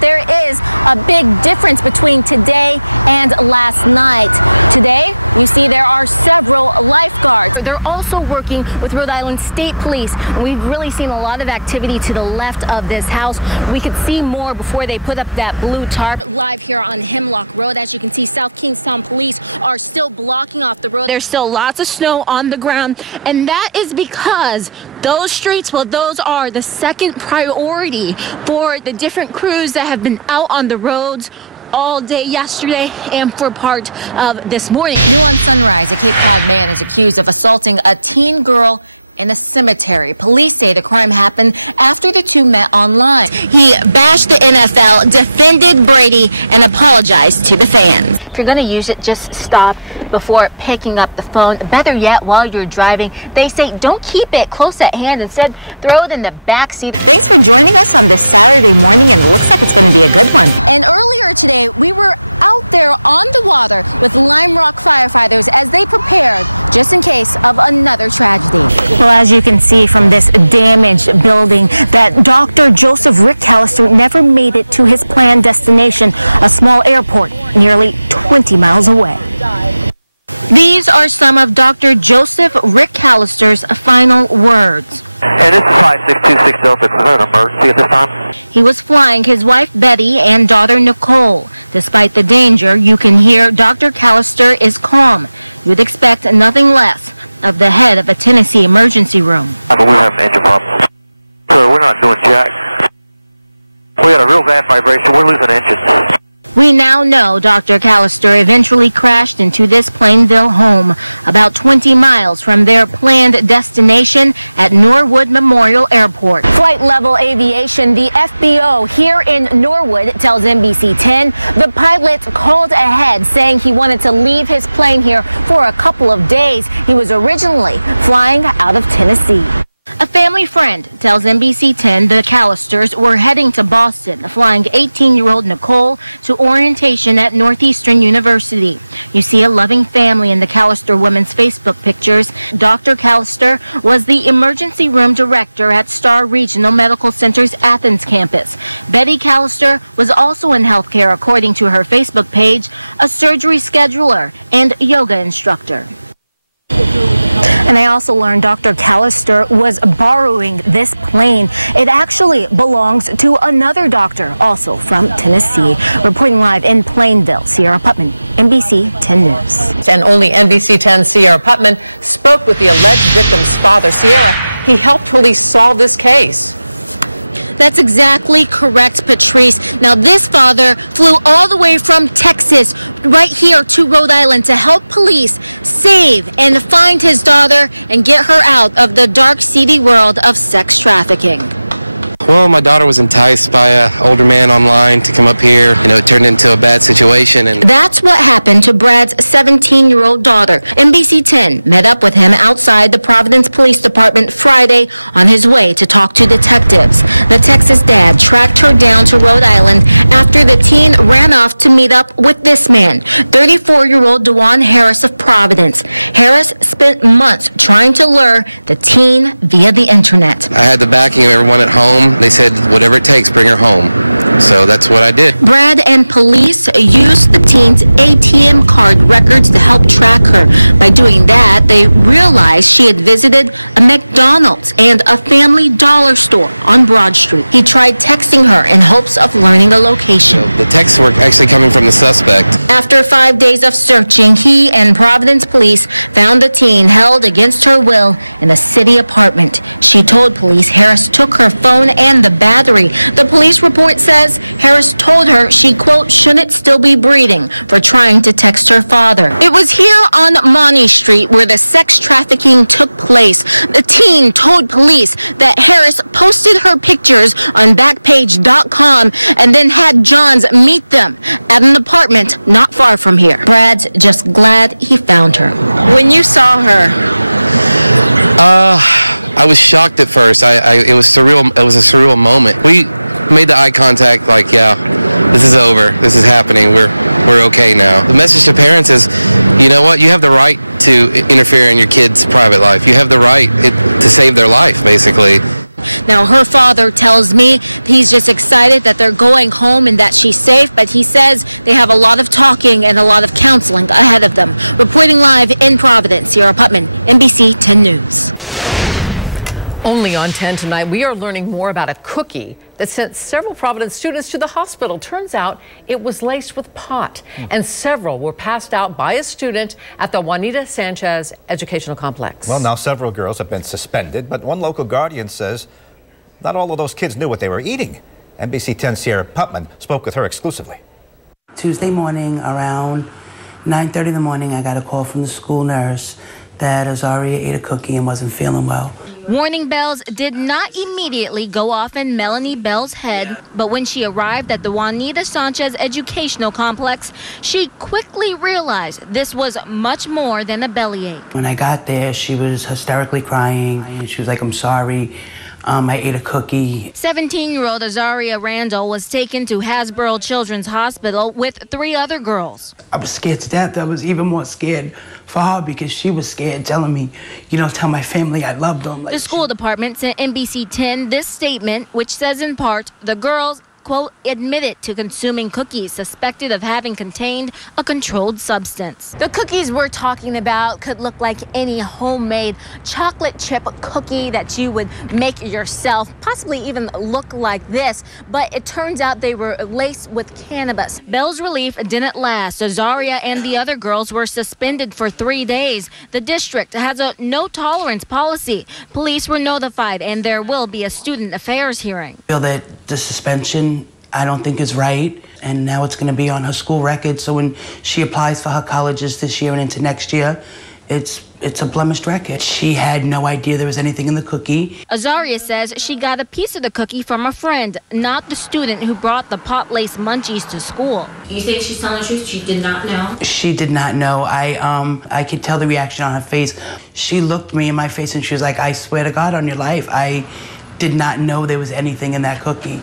there is a big difference between today and last night. Today, you see there are several lifeguards. They're also working with Rhode Island State Police. And we've really seen a lot of activity to the left of this house. We could see more before they put up that blue tarp. Live here on Hemlock Road, as you can see, South Kingstown Police are still blocking off the road. There's still lots of snow on the ground, and that is because those streets, well, those are the second priority for the different crews that have been out on the roads all day yesterday and for part of this morning. New on Sunrise, a Cape Cod man is accused of assaulting a teen girl in a cemetery. Police say the crime happened after the two met online. He bashed the NFL, defended Brady, and apologized to the fans. If you're going to use it, just stop before picking up the phone. Better yet, while you're driving, they say don't keep it close at hand. Instead, throw it in the back seat. Thanks for joining us on this Saturday morning, and it looks like it's going to be a good one. And earlier today, we were out there on the water with Lime Rock firefighters as they prepared just in case of another tragedy. Well, as you can see from this damaged building, that Dr. Joseph Rick Callister never made it to his planned destination, a small airport nearly 20 miles away. These are some of Dr. Joseph Rick Callister's final words. Hey, this is 5626 Delta. Is there an emergency at this time? He was flying his wife Betty and daughter Nicole. Despite the danger, you can hear Dr. Callister is calm. You'd expect nothing less of the head of a Tennessee emergency room. I mean, we're having engine problems. So we're not doing jack. We got a real bad vibration. We're losing engines. We now know Dr. Callister eventually crashed into this Plainville home, about 20 miles from their planned destination at Norwood Memorial Airport. Flight Level Aviation, the FBO here in Norwood, tells NBC 10 the pilot called ahead saying he wanted to leave his plane here for a couple of days. He was originally flying out of Tennessee. A family friend tells NBC 10 the Callisters were heading to Boston, flying 18-year-old Nicole to orientation at Northeastern University. You see a loving family in the Callister women's Facebook pictures. Dr. Callister was the emergency room director at Star Regional Medical Center's Athens campus. Betty Callister was also in healthcare, according to her Facebook page, a surgery scheduler and yoga instructor. And I also learned Dr. Callister was borrowing this plane. It actually belongs to another doctor, also from Tennessee. Reporting live in Plainville, Sierra Putman, NBC 10 News. And only NBC 10 Sierra Putman spoke with the alleged victim's father. Sierra, he helped police solve this case. That's exactly correct, Patrice. Now, this father flew all the way from Texas right here to Rhode Island to help police save and find his daughter and get her out of the dark, seedy world of sex trafficking. Well, my daughter was enticed by an older man online to come up here. You know, it turned into a bad situation. And that's what happened to Brad's 17-year-old daughter. NBC 10 met up with him outside the Providence Police Department Friday on his way to talk to detectives. The Texas dad tracked her down to Rhode Island after the teen ran off to meet up with this man, 34-year-old DeJuan Harris of Providence. Harris spent months trying to lure the teen via the internet. I had the backing of everyone at home. They said, whatever it takes, bring her home. So that's what I did. Brad and police used the teen's ATM card records to help track her. By doing that, they realized she had visited a McDonald's and a Family Dollar store on Broad Street. He tried texting her in hopes of learning the location. So the texts were actually coming from the suspect. After 5 days of searching, he and Providence police found the teen held against her will in a city apartment. She told police Harris took her phone and the battery. The police report says Harris told her she, quote, shouldn't still be breathing for trying to text her father. It was here on Monty Street where the sex trafficking took place. The teen told police that Harris posted her pictures on Backpage.com and then had Johns meet them at an apartment not far from here. Brad's just glad he found her. When you saw her, I was shocked at first. It was surreal. It was a surreal moment. We made the eye contact, like, yeah, this is over. This is happening. We're okay now. The message to parents is, you know what? You have the right to interfere in your kid's private life. You have the right to save their life, basically. Now, her father tells me he's just excited that they're going home and that she's safe, but he says they have a lot of talking and a lot of counseling ahead of them. Reporting live in Providence, Sierra Putman, NBC 10 News. Only on 10 tonight, we are learning more about a cookie that sent several Providence students to the hospital. Turns out it was laced with pot, and several were passed out by a student at the Juanita Sanchez Educational Complex. Well, now several girls have been suspended, but one local guardian says not all of those kids knew what they were eating. NBC 10's Sierra Putman spoke with her exclusively. Tuesday morning around 9:30 in the morning, I got a call from the school nurse that Azaria ate a cookie and wasn't feeling well. Warning bells did not immediately go off in Melanie Bell's head, but when she arrived at the Juanita Sanchez Educational Complex, she quickly realized this was much more than a bellyache. When I got there, she was hysterically crying, and she was like, "I'm sorry. I ate a cookie." 17-year-old Azaria Randall was taken to Hasbro Children's Hospital with 3 other girls. I was scared to death. I was even more scared for her because she was scared, telling me, tell my family I loved them. The school department sent NBC 10 this statement, which says in part, the girls, quote, admitted to consuming cookies suspected of having contained a controlled substance. The cookies we're talking about could look like any homemade chocolate chip cookie that you would make yourself, possibly even look like this, but it turns out they were laced with cannabis. Bell's relief didn't last. Azaria and the other girls were suspended for 3 days. The district has a no tolerance policy. Police were notified and there will be a student affairs hearing. I feel that the suspension, I don't think is right, and now it's going to be on her school record, so when she applies for her colleges this year and into next year, it's a blemished record. She had no idea there was anything in the cookie. Azaria says she got a piece of the cookie from a friend, not the student who brought the pot-laced munchies to school. You think she's telling the truth? She did not know? She did not know. I could tell the reaction on her face. She looked me in my face and she was like, "I swear to God on your life, I did not know there was anything in that cookie."